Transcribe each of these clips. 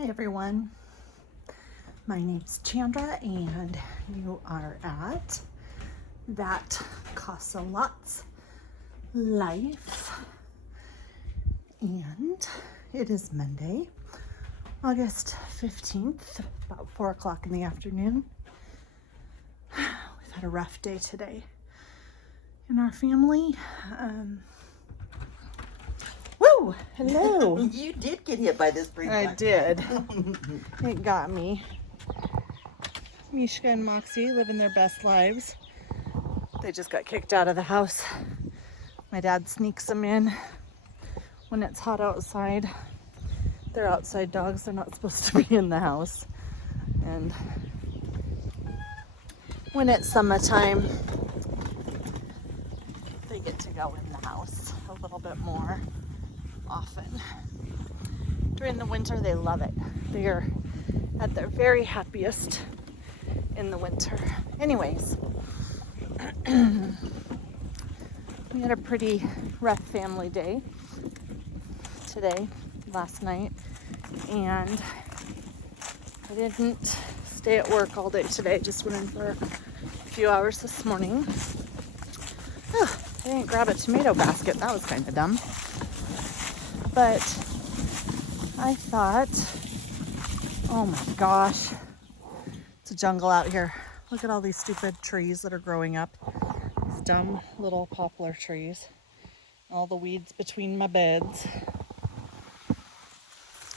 Hi everyone, my name's Chandra and you are at that Casa-LOTZ life, and it is Monday, August 15th, about 4 o'clock in the afternoon. We've had a rough day today in our family. Woo! Hello! You did get hit by this spring. I did. It got me. Mishka and Moxie living their best lives. They just got kicked out of the house. My dad sneaks them in when it's hot outside. They're outside dogs. They're not supposed to be in the house. And when it's summertime, they get to go in the house a little bit more often. During the winter, they love it. They are at their very happiest in the winter. Anyways, we had a pretty rough family day today, last night, and I didn't stay at work all day today. Just went in for a few hours this morning. Oh, I didn't grab a tomato basket. That was kind of dumb. But I thought, oh my gosh, it's a jungle out here. Look at all these stupid trees that are growing up. These dumb little poplar trees. All the weeds between my beds.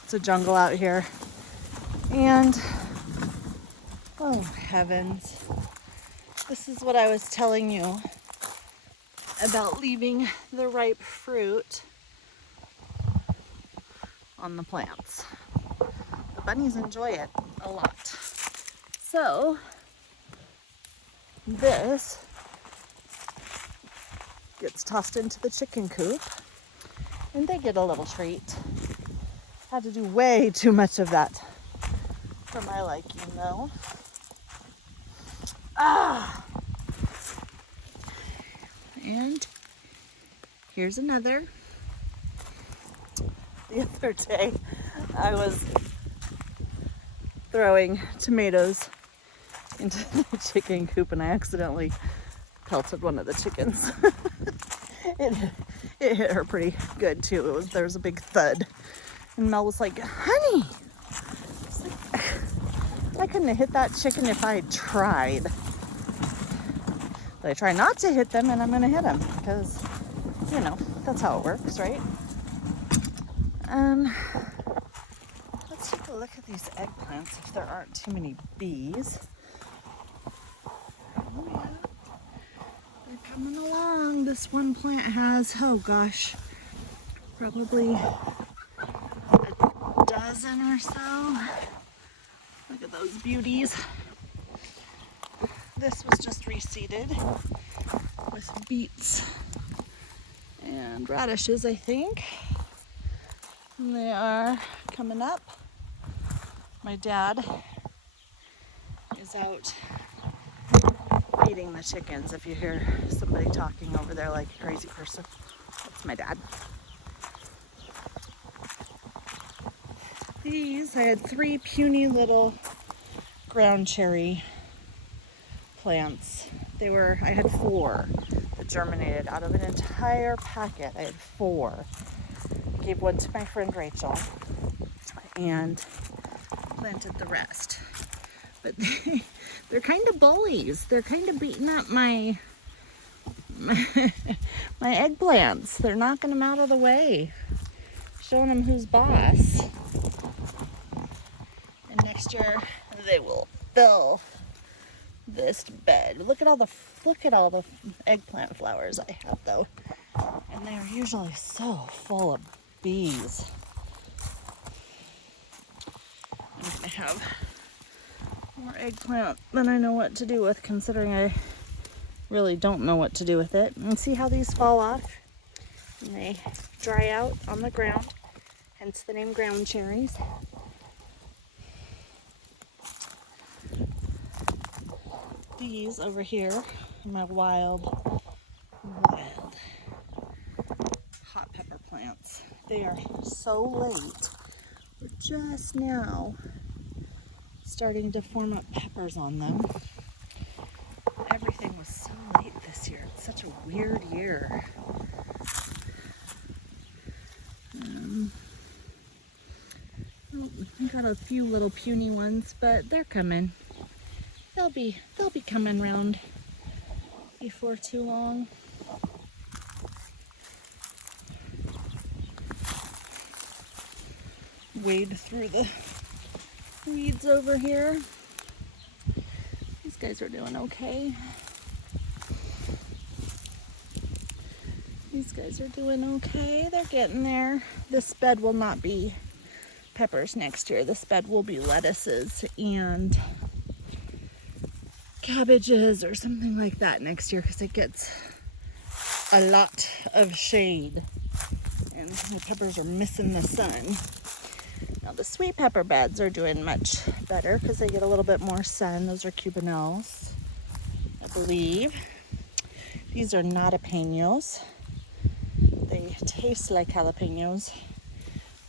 It's a jungle out here. And, oh heavens, this is what I was telling you about leaving the ripe fruit on the plants. The bunnies enjoy it a lot. So this gets tossed into the chicken coop and they get a little treat. Had to do way too much of that for my liking though. And here's another. The other day, I was throwing tomatoes into the chicken coop and I accidentally pelted one of the chickens. It hit her pretty good too. There was a big thud. And Mel was like, honey, I couldn't have hit that chicken if I had tried. But I try not to hit them and I'm going to hit them because, you know, that's how it works, right? Let's take a look at these eggplants if there aren't too many bees. Oh yeah, they're coming along. This one plant has, oh gosh, probably a dozen or so. Look at those beauties. This was just reseeded with beets and radishes, I think. And they are coming up. My dad is out feeding the chickens. If you hear somebody talking over there like a crazy person, that's my dad. These, I had 3 puny little ground cherry plants. I had 4 that germinated out of an entire packet. I had 4. I gave one to my friend Rachel and planted the rest. But they're kind of bullies. They're kind of beating up my eggplants. They're knocking them out of the way, showing them who's boss. And next year they will fill this bed. Look at all the eggplant flowers I have though, and they are usually so full of bees. I'm gonna have more eggplant than I know what to do with, considering I really don't know what to do with it. And see how these fall off and they dry out on the ground, hence the name ground cherries. These over here are my wild hot pepper plants. They are so late we're just now starting to form up peppers on them. Everything was so late this year. It's such a weird year. We got a few little puny ones, but they're coming. They'll be coming round before too long. Wade through the weeds over here. These guys are doing okay. These guys are doing okay. They're getting there. This bed will not be peppers next year. This bed will be lettuces and cabbages or something like that next year because it gets a lot of shade and the peppers are missing the sun. Now the sweet pepper beds are doing much better because they get a little bit more sun. Those are cubanelles, I believe. These are not jalapenos. They taste like jalapenos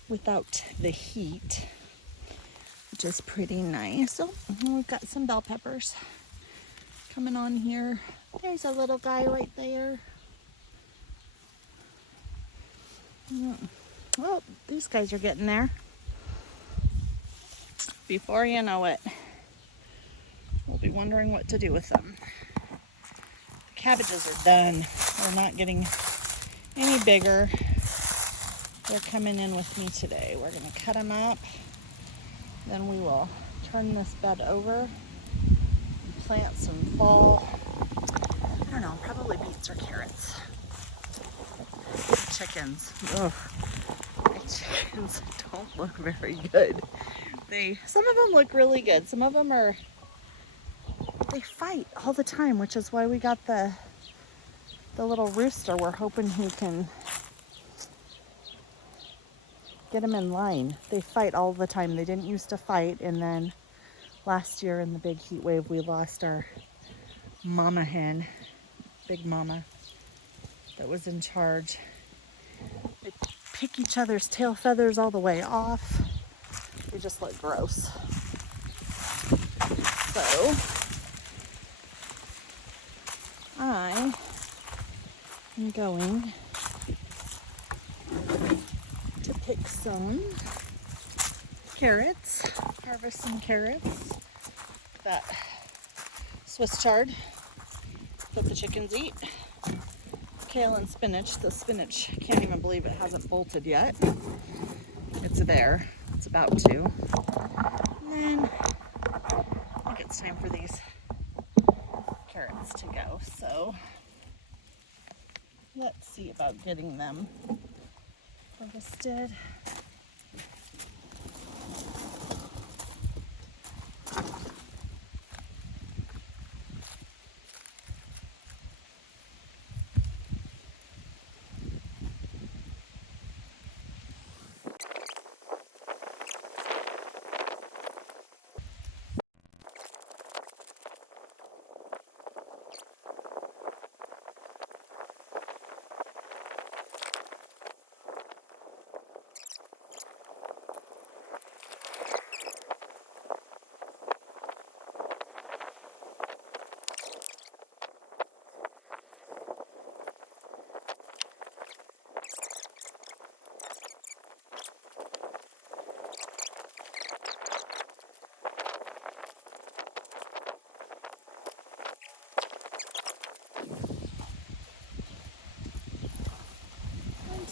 without the heat, which is pretty nice. Oh, we've got some bell peppers coming on here. There's a little guy right there. Oh, these guys are getting there. Before you know it, we'll be wondering what to do with them. The cabbages are done. They're not getting any bigger. They're coming in with me today. We're going to cut them up. Then we will turn this bed over and plant some fall, I don't know, probably beets or carrots. Chickens. Ugh. My chickens don't look very good. Some of them look really good. Some of them they fight all the time, which is why we got the little rooster. We're hoping he can get them in line. They fight all the time. They didn't used to fight, and then last year in the big heat wave, we lost our mama hen, big mama, that was in charge. They pick each other's tail feathers all the way off. They just look gross. So I am going to pick some carrots, harvest some carrots that Swiss chard that the chickens eat. Kale and spinach. The spinach, I can't even believe it hasn't bolted yet. It's there. It's about to. And then I think it's time for these carrots to go. So let's see about getting them harvested.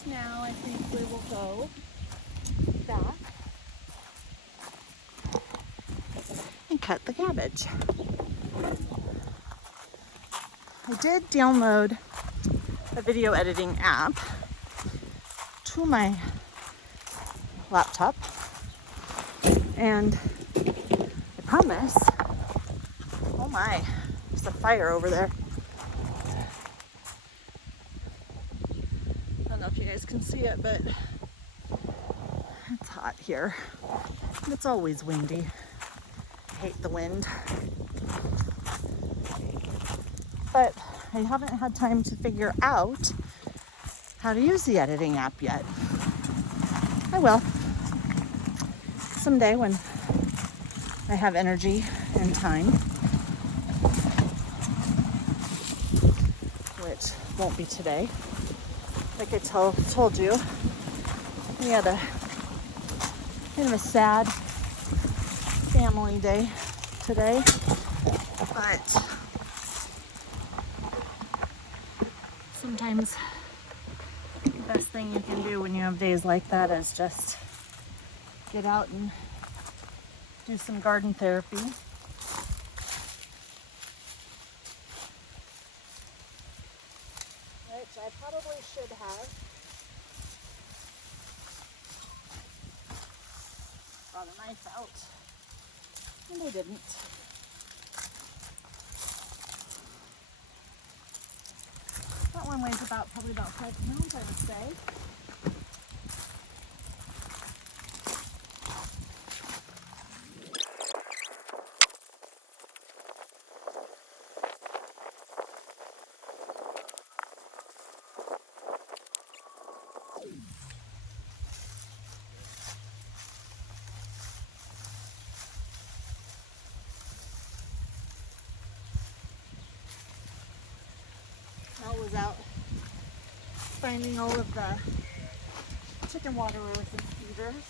Now I think we will go back and cut the cabbage. I did download a video editing app to my laptop, and I promise, oh my, there's a fire over there. I don't know if you guys can see it, but it's hot here. It's always windy. I hate the wind. But I haven't had time to figure out how to use the editing app yet. I will. someday when I have energy and time, which won't be today. Like I told you, we had a kind of a sad family day today, but sometimes the best thing you can do when you have days like that is just get out and do some garden therapy. Which I probably should have brought a knife out, and I didn't. That one weighs probably about 5 pounds, I would say. Mel was out finding all of the chicken waterers and feeders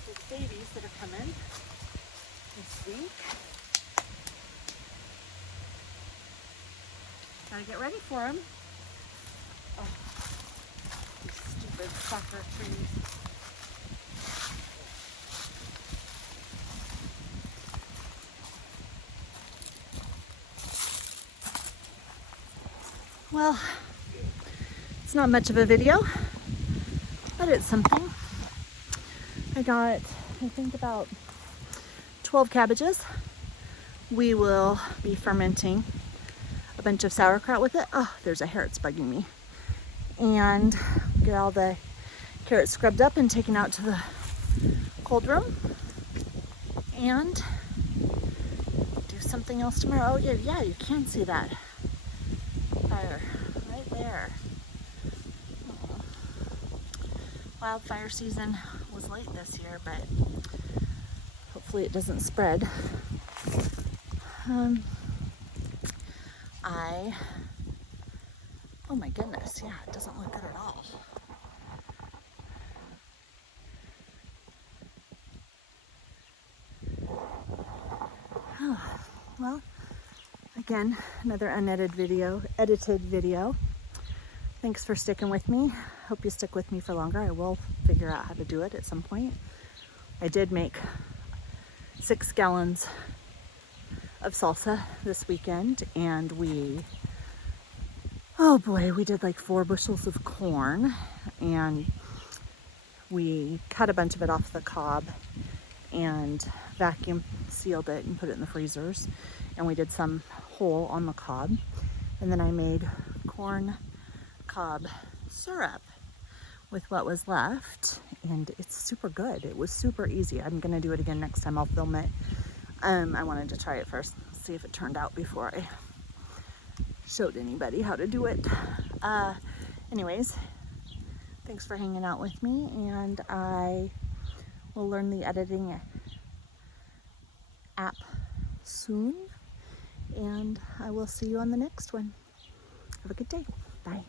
for the babies that are coming this week. Gotta get ready for them. Oh, these stupid sucker trees. Well, it's not much of a video, but it's something. I got, I think, about 12 cabbages. We will be fermenting a bunch of sauerkraut with it. Oh, there's a hair, it's bugging me. And get all the carrots scrubbed up and taken out to the cold room. And do something else tomorrow. Oh yeah, you can see that fire right there. Wildfire season was late this year, but hopefully it doesn't spread. Oh my goodness, yeah, it doesn't look good at all. Oh, well, again, another unedited video. Thanks for sticking with me. Hope you stick with me for longer. I will figure out how to do it at some point. I did make 6 gallons of salsa this weekend, and oh boy, we did like 4 bushels of corn, and we cut a bunch of it off the cob and vacuum sealed it and put it in the freezers, and we did some whole on the cob, and then I made corn cob syrup with what was left, and it's super good. It was super easy. I'm gonna do it again next time. I'll film it. I wanted to try it first, see if it turned out before I showed anybody how to do it. Anyways, thanks for hanging out with me, and I will learn the editing app soon, and I will see you on the next one. Have a good day. Bye.